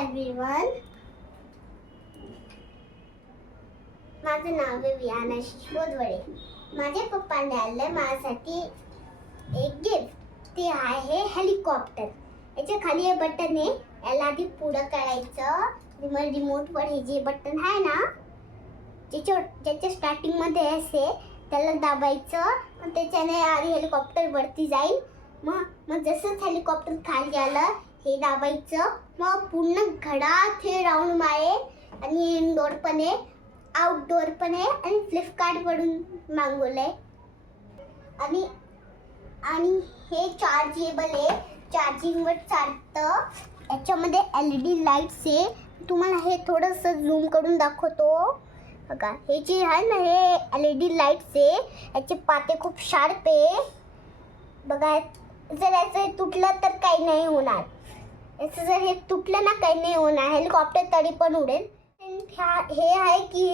Everyone, माझं नाव आहे विहान आशिष बोदवडे. माझ्या पप्पाने आणलंय माझ्यासाठी एक गिफ्ट. ते आहे हेलिकॉप्टर. याच्या खाली हे बटन आहे. याला आधी पुढं करायचं. रिमोटवर हे जे बटन आहे ना, ज्याच्या स्टार्टिंगमध्ये असे त्याला दाबायचं. मग त्याच्याने आधी हेलिकॉप्टर वरती जाईल. मग जसंच हेलिकॉप्टर खाली आलं हे दाबायचं. मग पूर्ण घडात हे राऊंड मारेल. आणि इनडोअर पण आहे, आउटडोअर पण आहे आणि फ्लिपकार्टवरून मागवलंय. आणि हे चार्जेबल आहे, चार्जिंगवर चालतं. याच्यामध्ये LED लाईट्स आहे. तुम्हाला हे थोडंसं झूम करून दाखवतो बघा. हे जे आहे ना, हे LED लाईट्स आहे. याचे पाते खूप शार्प आहे बघा. जर याचं तुटलं तर काही नाही होणार. याचं जर हे तुटलं ना, काही नाही होणार. हेलिकॉप्टर तरी पण उडेल. हे आहे की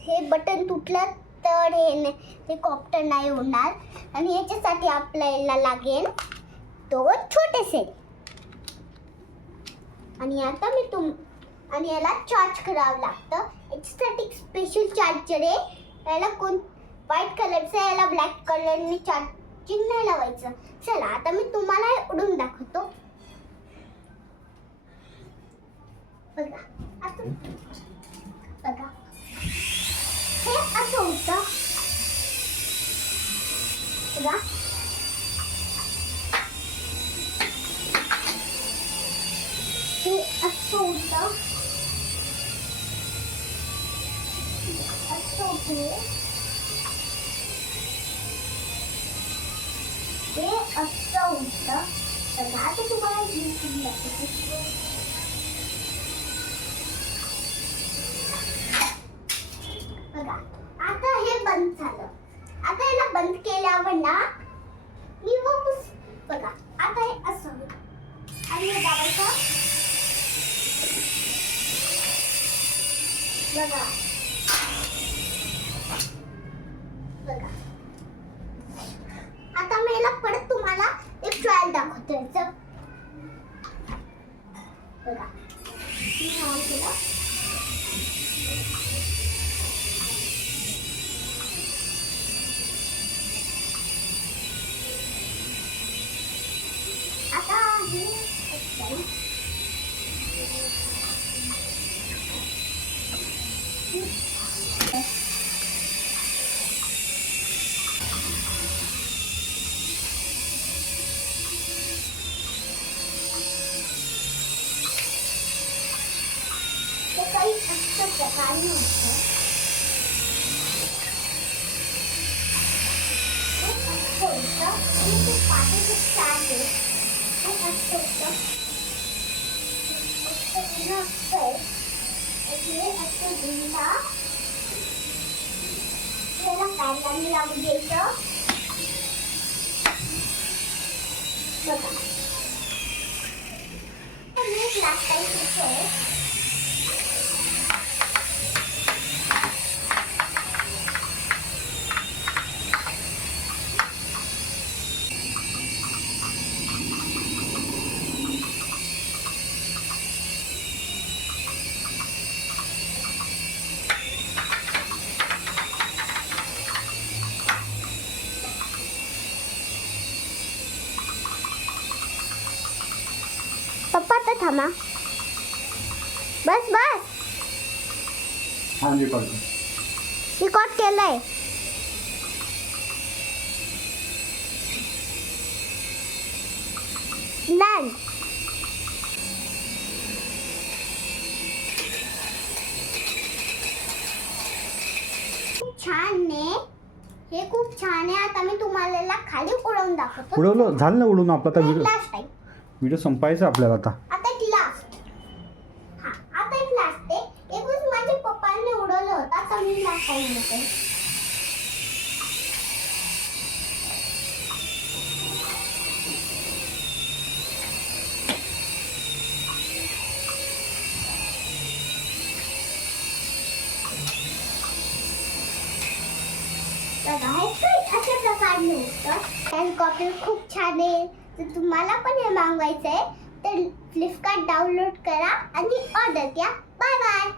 हे बटन तुटलं तर हेलिकॉप्टर नाही उडणार. आणि याच्यासाठी आपल्याला लागेल 2 छोटे सेल. आणि आता आणि याला चार्ज करावं लागतं. याच्यासाठी स्पेशल चार्जर आहे. याला व्हाईट कलरचा, याला ब्लॅक कलरने चार्जिंग नाही लावायचं. चला आता मी तुम्हाला उडून दाखवतो बघा. आता बघा, हे असं होतं बघा. हे असं होतं, असं होते. हे असं होतं बघा. आता तुम्हाला बघा. आता हे बंद झालं. आता याला बंद केल्यावर ना मी वापस बघा. आता हे असं होईल आणि हे दाबायचं बघा. बघा, आता मी याला परत तुम्हाला एक ट्रायल दाखवते याचं बघा. मी ऑन केलं. आता हे काही अशा प्रकारे होतं. हे असं होतं आणि ते पाठीचे चार्ज आहे. हे असं होतं, हे असं झुंडा याला पॅनला लावून द्यायचं बघा. एक लास्ट टाइम आहे. पप्पा आता थांबा. बस बस. हाँ रिकॉर्ड केलंय. लँड. खूप छान आहे. हे खूप छान आहे. आता मी तुम्हाला खाली उडवून दाखवतो. उडवलं झालं ना उडून. आपला आता लास्ट टाइम व्हिडिओ संपायचा आपल्याला आता. आता एक लास्ट. हा, आता एक लास्ट आहे. एक वेळेस माझ्या पप्पांनी उडवलं होतं. आता मी लास्ट टाइम होते. बघा, हे काही अशा प्रकारे होतं. हेलिकॉप्टर खूप छान आहे. तर तुम्हाला पण हे मागवायचं आहे तर फ्लिपकार्ट डाउनलोड करा आणि ऑर्डर द्या. Bye bye.